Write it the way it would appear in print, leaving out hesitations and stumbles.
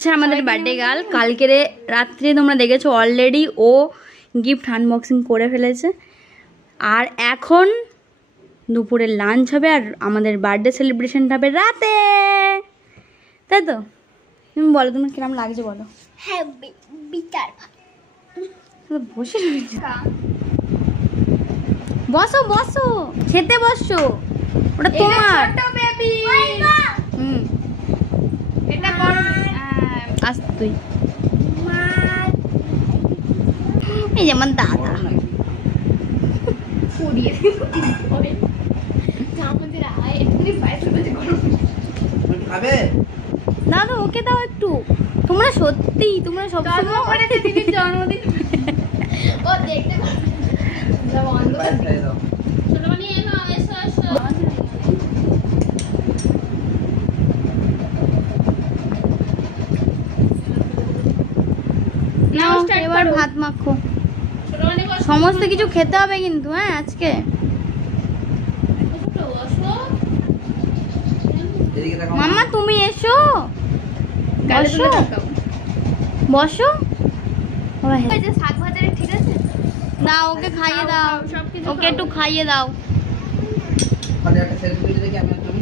আচ্ছা আমাদের birthday girl কালকের রাত্রে তোমরা দেখেছো অলরেডি ও গিফট আনবক্সিং করে ফেলেছে আর এখন দুপুরে লাঞ্চ হবে আর আমাদের বার্থডে সেলিব্রেশনটা হবে রাতে তাই তো তুমি বলো তোমার কিরকম লাগছে বলো হ্যাঁ বিটার বসে বসো বসো খেতে বসো ওটা তোমার বেবি হুম এটা বড় আস তুই এই যেমন দাদা পুড়িয়ে ওরে আমাদের আয় এমনি বাইরে থেকে গরম খাবে দাদা ওকে দাও একটু তোমরা সত্যি তোমরা সব সময় করেছে দিদির জন্মদিন ও দেখতে যা বন্ধ করে খাইয়ে দাও ছোটমানি এনো এসো এসো নাও এবার ভাত মাখো ছোটমানি বসো সমস্ত কিছু খেতে হবে কিন্তু হ্যাঁ আজকে বসো এদিকে দেখো মাম্মা তুমি এসো গালে বসো তুলে তাকাও বসো বাবা, হ্যাঁ। এই যে শাক ভাজারে ঠিক আছে দাও ওকে খাইয়ে দাও সব কিছু ওকে একটু খাইয়ে দাও খালি একটা সেলফি ভিডিও দেখি আমি একদম